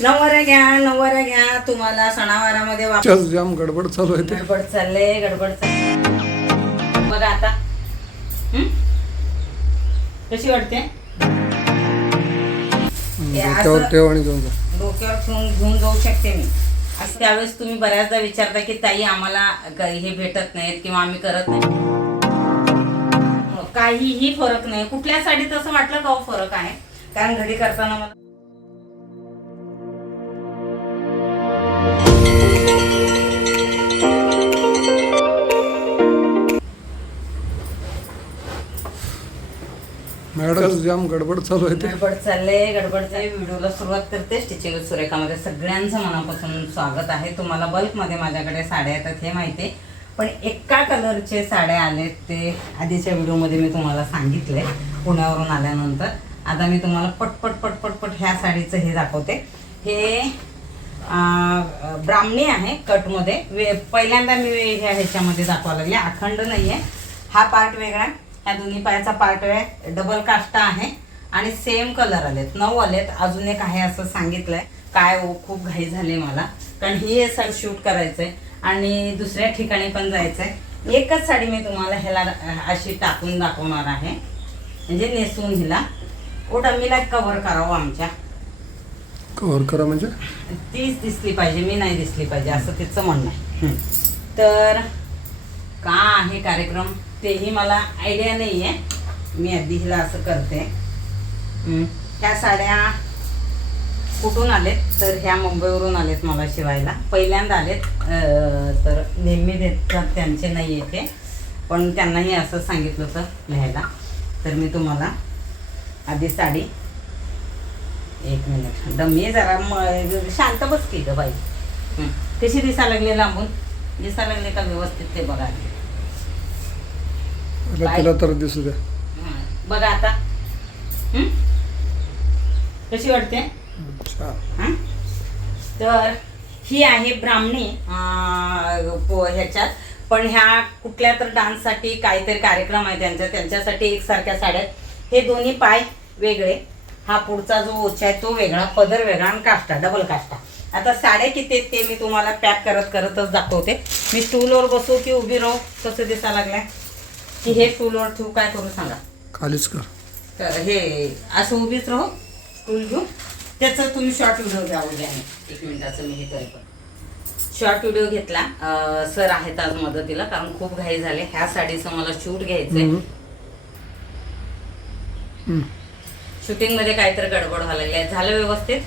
नवऱ्या घ्या नवऱ्या घ्या. तुम्हाला सणावारामध्ये जाम गडबड चालू आहे ते. गडबड चालले गडबड चालले. बघा आता. हं? कशी वाटते? हे असं- डोक्यावर ठेव आणि घेऊन जा. डोक्यावर ठेवून घेऊन जाऊ शकते मी. असं त्यावेळेस तुम्ही बऱ्याचदा विचारता की ताई आम्हाला ग- हे भेटत नाहीत किंवा आम्ही करत नाही. काहीही फरक नाही. कुठल्या साडीत असं वाटलं का हो फरक आहे? कारण घडी करताना मला मॅडम जाम गडबड चालू आहे ते. गडबड चालले गडबड चालले व्हिडिओला सुरुवात करते स्टिचिंग सुरेखामध्ये. सगळ्यांचं मनापासून स्वागत आहे. तुम्हाला बल्कमध्ये माझ्याकडे साड्या येतात हे माहिती आहे. पण एका कलरचे साड्या आलेत ते आधीच्या व्हिडिओमध्ये मी तुम्हाला सांगितले पुण्यावरून आल्यानंतर. आता मी तुम्हाला पटपट पटपट पट ह्या साडीचं हे दाखवते. हे ब्राह्मणी आहे कटमध्ये. वे पहिल्यांदा मी ह्या ह्याच्यामध्ये दाखवायला लागले. अखंड नाही आहे हा पार्ट वेगळा. ह्या दोन्ही पायाचा पार्ट आहे डबल काष्टा आहे. आणि सेम कलर आलेत. नऊ आलेत. अजून एक आहे असं सांगितलंय. काय हो खूप घाई झाली मला. कारण ही साडी शूट करायचंय. आणि दुसऱ्या ठिकाणी पण जायचंय. एकच साडी मी तुम्हाला ह्याला अशी टाकून दाखवणार आहे. म्हणजे नेसून हिला. ओ डमीला कव्हर करावं आमच्या. कव्हर करा म्हणजे? तीच दिसली पाहिजे. मी नाही दिसली पाहिजे. असं तिचं म्हणणं आहे. तर का आहे कार्यक्रम? तेही मला आयडिया नाही आहे मी आधी हिला असं करते. ह्या साड्या कुठून आलेत? तर ह्या मुंबईवरून आलेत मला शिवायला. पहिल्यांदा आलेत. तर नेहमी देतात त्यांचे नाही येते पण त्यांनाही असं सांगितलं होतं लिहायला. तर मी तुम्हाला आधी साडी एक मिनिट दमी जरा म- शांत बस की ग बाई. कशी दिसा लागली लांबून? दिसा लागले का व्यवस्थित ते बघा. आधी. पहिला तिला तर दिसू द्या. हं. बघा आता. हं? कशी वाटते? अच्छा हं? तर ही आहे ब्राह्मणी अं, पो- ह्याच्यात. पण ह्या कुठल्या तर डान्ससाठी काहीतरी कार्यक्रम आहे त्यांचा. त्यांच्यासाठी एकसारख्या साड्या आहेत. हे दोन्ही पाय वेगळे. हा पुढचा जो ओचा आहे तो वेगळा पदर वेगळा आणि काष्टा डबल काष्टा. आता साड्या किती आहेत ते मी तुम्हाला पॅक करत करतच दाखवते. मी स्टूलवर बसू की उभी राहू? कसं दिसा लागलाय? की हे स्टूलवर ठेवू काय करू सांगा. खालीच कर. तर हे असं उभीच राहू स्टूल घेऊ. त्याचं तुम्ही शॉर्ट व्हिडिओ घ्या उद्या. आणि एक मिनिटाचं मी हे पण. शॉर्ट व्हिडिओ घेतला. सर आहेत आज मदतीला कारण खूप घाई झाले. ह्या साडीचं मला शूट घ्यायचंय. शूटिंगमध्ये काहीतरी गडबड व्हायला लागली आहे. झालं व्यवस्थित.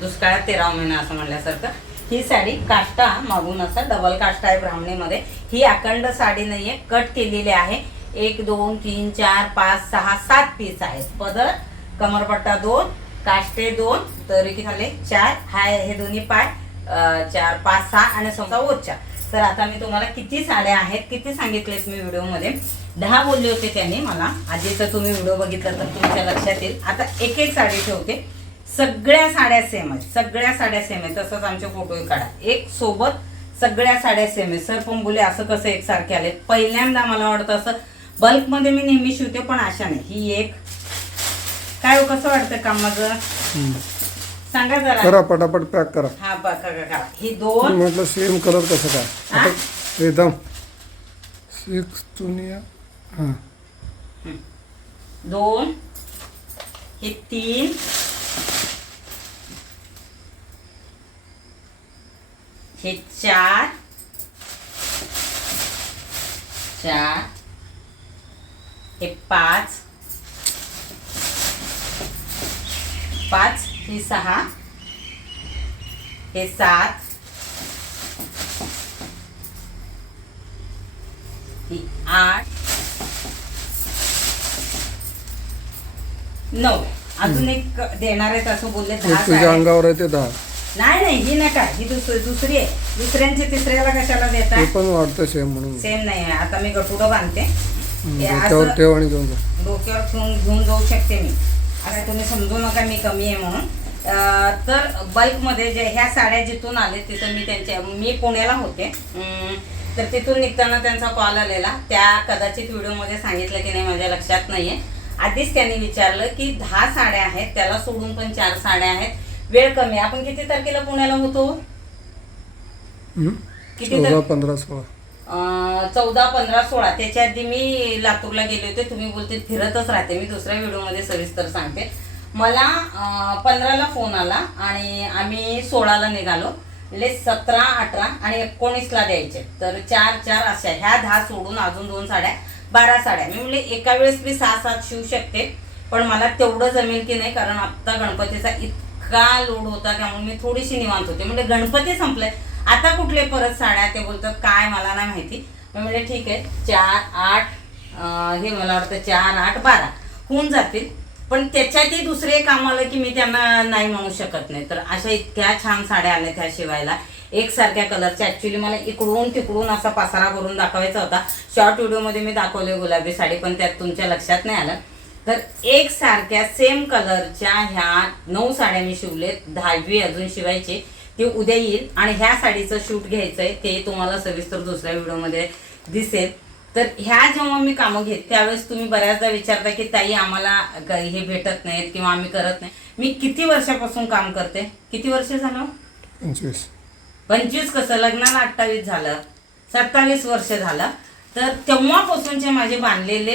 दुष्काळात तेरावा महिना असं म्हणल्यासारखं. ही साडी काष्टा मागून असा डबल काष्टा आहे ब्राह्मणीमध्ये. ही अखंड साडी नाहीये कट केलेली आहे. एक दोन तीन चार पाच सहा सात पीस आहेत. पदर कमरपट्टा दोन काष्टे दोन तरी झाले चार हाय हे दोन्ही पाय चार पाच सहा आणि समजा ओच्या तर आता मी तुम्हाला किती साड्या आहेत किती सांगितलेत मी व्हिडिओमध्ये. दहा बोलले होते त्यांनी मला. आधी तर तुम्ही व्हिडिओ बघितला तर तुमच्या लक्षात येईल. आता एक एक साडी ठेवते. सगळ्या साड्या सेम आहेत. सगळ्या साड्या सेम आहेत. तसंच आमचे फोटोही काढा. एक सोबत सगळ्या साड्या सेम आहेत. सर पण बोले असं कसं एकसारखे आले पहिल्यांदा मला वाटतं असं बल्कमध्ये मी नेहमी शिवते पण अशा नाही. ही एक काय हो, कसं वाटतं काम माझं. सांगा जरा. करा पटापट पॅक करा. हा बघा का ही मी दोन म्हटलं सेम कलर कसं काय? आता एकदम सिक्स दुनिया. हां. दोन हे तीन हे चार. चार. हे पाच. पाच ही सहा. हे सात. ही आठ. नऊ. अजून एक देणार आहेत असं बोलले दहा तुझ्या साड्या. अंगावर आहे ते दहा. नाही नाही ही नका. ही दुसरी दुसरी आहे. दुसऱ्यांची तिसऱ्याला कशाला देता? ते पण वाटतं सेम म्हणून. सेम नाही आहे. आता मी गटुडं बांधते. हम्म, हे डोक्यावर असं ठेव आणि घेऊन जा. डोक्यावर ठेवून घेऊन जाऊ शकते मी. आता तुम्ही समजू नका मी कमी आहे म्हणून. अं, तर बल्कमध्ये जे ह्या साड्या जिथून आले तिथं मी त्यांच्या मी पुण्याला होते. अं, तर तिथून निघताना त्यांचा कॉल आलेला. त्या कदाचित व्हिडिओमध्ये सांगितलं की नाही माझ्या लक्षात नाही आहे आधीच त्यांनी विचारलं की दहा साड्या आहेत त्याला सोडून पण चार साड्या आहेत. वेळ कमी आपण किती तारखेला पुण्याला होतो? हं? किती चौदा पंधरा सोळा. चौदा पंधरा सोळा. त्याच्या आधी मी लातूरला गेले होते. तुम्ही बोलते फिरतच राहते. मी दुसऱ्या व्हिडिओमध्ये सविस्तर सांगते. मला पंधराला फोन आला आणि आम्ही सोळाला निघालो. म्हणजे सतरा अठरा आणि एकोणीसला द्यायचे. तर चार चार अशा ह्या दहा सोडून अजून दोन साड्या बारा साड्या. मी म्हणले एका वेळेस मी सहा सात शिवू शकते. पण मला तेवढं जमेल की नाही कारण आत्ता गणपतीचा इतका लोड होता त्यामुळे मी थोडीशी निवांत होते. म्हणजे गणपती संपले आता कुठले परत साड्या ते बोलतात काय मला नाही माहिती. मग म्हणजे ठीक आहे चार आठ हे मला वाटतं चार आठ बारा. होऊन जातील. पण त्याच्यातही दुसरे काम आलं की मी त्यांना नाही म्हणू शकत नाही. तर अशा इतक्या छान साड्या आल्या त्या शिवायला. एकसारख्या कलरच्या ॲक्च्युली मला इकडून तिकडून असा पसारा करून दाखवायचा होता. शॉर्ट व्हिडिओमध्ये मी दाखवले गुलाबी साडी पण त्यात तुमच्या लक्षात नाही आलं. तर एक सारख्या सेम कलरच्या ह्या नऊ साड्या मी शिवलेत. दहावी अजून शिवायची. ते उद्या येईल. आणि ह्या साडीचं शूट घ्यायचंय ते तुम्हाला सविस्तर दुसऱ्या व्हिडिओमध्ये दिसेल. तर ह्या जेव्हा मी कामं घेत त्यावेळेस तुम्ही बऱ्याचदा विचारता की ताई आम्हाला हे भेटत नाहीत किंवा आम्ही करत नाही. मी किती वर्षापासून काम करते? किती वर्ष झालं? पंचवीस. पंचवीस कसं? लग्नाला अठ्ठावीस झालं. सत्तावीस वर्ष झालं. तर तेव्हापासूनचे माझे बांधलेले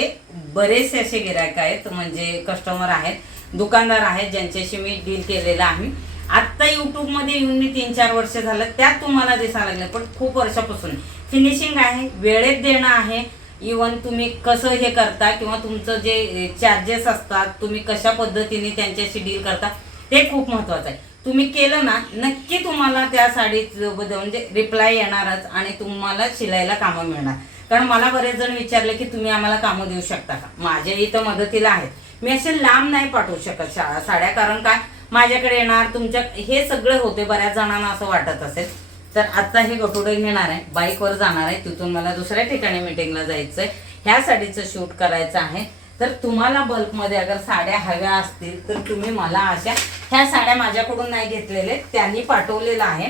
बरेचसे असे गिरायक आहेत म्हणजे कस्टमर आहेत दुकानदार आहेत ज्यांच्याशी मी डील केलेलं आहे. आत्ता यूट्यूबमध्ये येऊन मी तीन चार वर्ष झालं त्यात तुम्हाला दिसायला लागले पण खूप वर्षापासून. फिनिशिंग आहे वेळेत देणं आहे. इवन तुम्ही कसं हे करता किंवा तुमचं जे चार्जेस असतात तुम्ही कशा पद्धतीने त्यांच्याशी डील करता ते खूप महत्त्वाचं आहे. तुम्ही केलं ना नक्की तुम्हाला त्या साडीबद्दल म्हणजे रिप्लाय येणारच आणि तुम्हाला शिलायला कामं मिळणार. कारण मला बरेच जण विचारले की तुम्ही आम्हाला कामं देऊ शकता का? माझ्या इथं मदतीला आहेत. मी असे लांब नाही पाठवू शकत शाळा. साड्या कारण काय? माझ्याकडे येणार तुमच्या हे सगळे होते बऱ्याच जणांना असं वाटत असेल. तर आता हे गटुडे घेणार आहे. बाईकवर जाणार आहे. तिथून मला दुसऱ्या ठिकाणी मिटिंगला जायचं आहे ह्या साडीचं शूट करायचं आहे. तर तुम्हाला बल्कमध्ये अगर साड्या हव्या असतील तर तुम्ही मला अशा ह्या साड्या माझ्याकडून नाही घेतलेले त्यांनी पाठवलेलं आहे.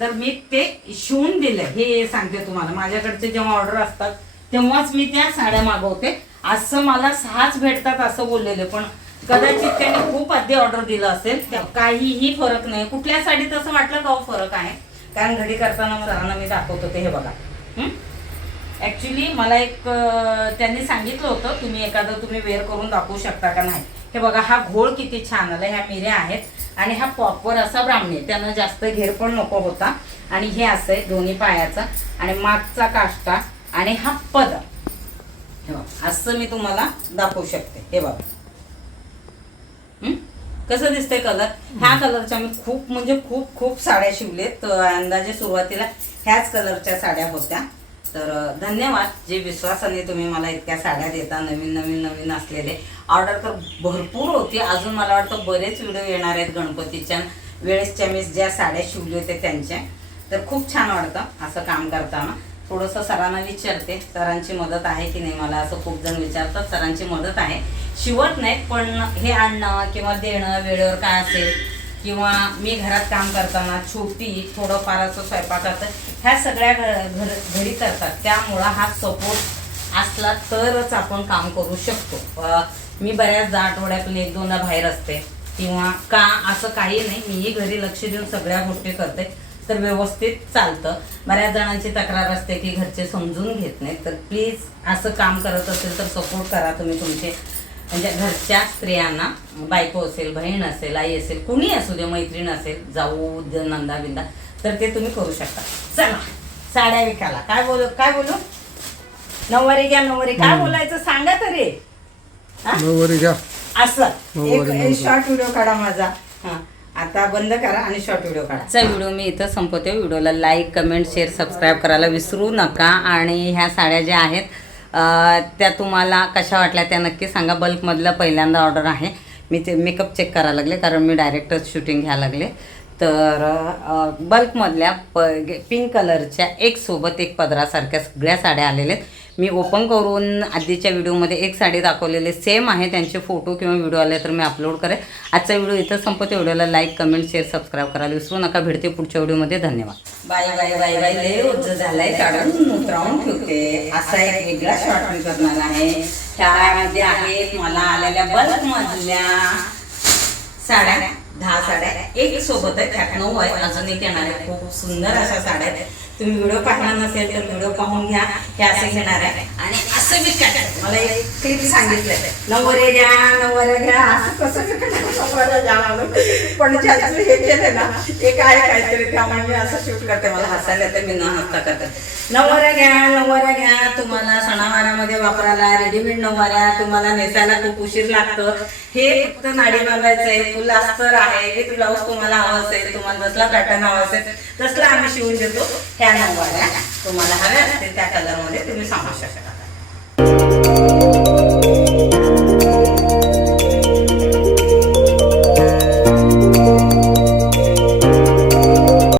तर मी ते शिवून दिलं. हे सांगते तुम्हाला. माझ्याकडचे जेव्हा ऑर्डर असतात तेव्हाच मी त्या साड्या मागवते. असं मला सहाच भेटतात असं बोललेले. पण कदाचित त्यांनी खूप आधी ऑर्डर दिलं असेल त्या काहीही फरक नाही. कुठल्या साडीत असं वाटलं का हो फरक आहे? कारण घडी करताना सरांना मी दाखवत होते हे बघा. हं? ऍक्च्युली मला एक त्यांनी सांगितलं होतं तुम्ही एखादं तुम्ही वेअर करून दाखवू शकता का नाही. हे बघा हा घोळ किती छान आला. ह्या मिऱ्या आहेत. आणि हा प्रॉपर असा ब्राह्मणी आहे. त्यांना जास्त घेर पण नको होता. आणि हे असं आहे दोन्ही पायाचा. आणि मागचा काष्टा आणि हा पद. हे बघा असं मी तुम्हाला दाखवू शकते. हे बघा. हं? कसं दिसतंय कलर ह्या कलरच्या मी खूप म्हणजे खूप खूप साड्या शिवलेत. अंदाजे सुरुवातीला ह्याच कलरच्या साड्या होत्या. तर धन्यवाद. जे विश्वासाने तुम्ही मला इतक्या साड्या देता नवीन नवीन नवीन असलेले ऑर्डर तर भरपूर होती. अजून मला वाटतं बरेच व्हिडिओ येणार आहेत गणपतीच्या. वेळेसच्या मी ज्या साड्या शिवले होते त्यांच्या. तर खूप छान वाटतं असं काम करताना. थोडंसं सरांना विचारते. सरांची मदत आहे की नाही मला असं खूप जण विचारतात. सरांची मदत आहे. शिवत नाहीत पण हे आणणं किंवा देणं वेळेवर काय असेल किंवा मी घरात काम करताना छोटी थोडंफार असं स्वयंपाकाचं ह्या सगळ्या घर घर- घरी करतात. त्यामुळं हा सपोर्ट असला तरच आपण काम करू शकतो. मी बऱ्याचदा आठवड्यातून एक दोनदा बाहेर असते किंवा का असं काही नाही मीही घरी लक्ष देऊन सगळ्या गोष्टी करते तर व्यवस्थित चालतं. बऱ्याच जणांची तक्रार असते की घरचे समजून घेत नाहीत तर प्लीज असं काम करत असेल तर सपोर्ट करा तुम्ही तुमचे. म्हणजे घरच्या स्त्रियांना बायको असेल बहीण असेल आई असेल कुणी असू दे मैत्रीण असेल जाऊ द- नंदा बिंदा तर ते तुम्ही करू शकता. चला साड्या विकायला. काय बोलू काय बोलू? नऊवारी घ्या नऊवारी. काय बोलायचं सांगा तरी. हा? नऊवारी घ्या. असं. एक. शॉर्ट व्हिडिओ काढा माझा. हा. आता बंद करा आणि शॉर्ट व्हिडिओ काढा. चा व्हिडिओ मी इथं संपवते. व्हिडिओला लाईक कमेंट शेअर सबस्क्राईब करायला विसरू नका. आणि ह्या साड्या ज्या आहेत त्या तुम्हाला कशा वाटल्या त्या नक्की सांगा. बल्कमधलं पहिल्यांदा ऑर्डर आहे. मी ते मेकअप चेक करायला लागले कारण मी डायरेक्टच शूटिंग घ्यायला लागले. तर बल्कमधल्या प पिंक कलरच्या एक सोबत एक पदरासारख्या सगळ्या साड्या आलेल्या आहेत. मी ओपन करून आधीच्या व्हिडिओमध्ये एक साडी दाखवलेली सेम आहे त्यांचे फोटो किंवा व्हिडिओ आले तर मी अपलोड करेन. आजचा व्हिडिओ इथं संपतो. व्हिडिओला लाईक कमेंट शेअर सबस्क्राईब करायला विसरू नका. भेटते पुढच्या व्हिडिओमध्ये. धन्यवाद. Bye bye bye bye. लय उज्ज झालाय काढून उतरावून ठेवते. असा एक वेगळा शॉर्ट मी करणार आहे. त्यामध्ये आहेत मला आलेल्या बल्क मधल्या साड्या. दहा साड्या. एक सोबत आहे त्यात नऊ आहे अजून एक येणार आहे. खूप सुंदर अशा साड्या आहेत. तुम्ही व्हिडिओ पाहणार नसेल तर व्हिडिओ पाहून घ्या. हे असे घेणार आहे. आणि असं मी काय मला एक क्लिप सांगितलंय. नवरे घ्या नवरे घ्या. असं कसं विकायचं घ्या पण ज्याचं हे केलं ना एक आहे काहीतरी त्यामुळे मी असं शूट करते. मला हसायला येतं मी न हसता करते. नवऱ्या घ्या नवऱ्या घ्या. तुम्हाला सणावारामध्ये वापरायला रेडीमेड नवऱ्या तुम्हाला नेसायला खूप उशीर लागतं. हे फक्त नाडी बांधायचं आहे फुल अस्तर आहे. हे ब्लाऊज तुम्हाला हवं असेल तुम्हाला जसला पॅटर्न हवा असेल तसला आम्ही शिवून देतो. नंबर आहे. तुम्हाला हवे असतील त्या कलरमध्ये तुम्ही सांगू शकता.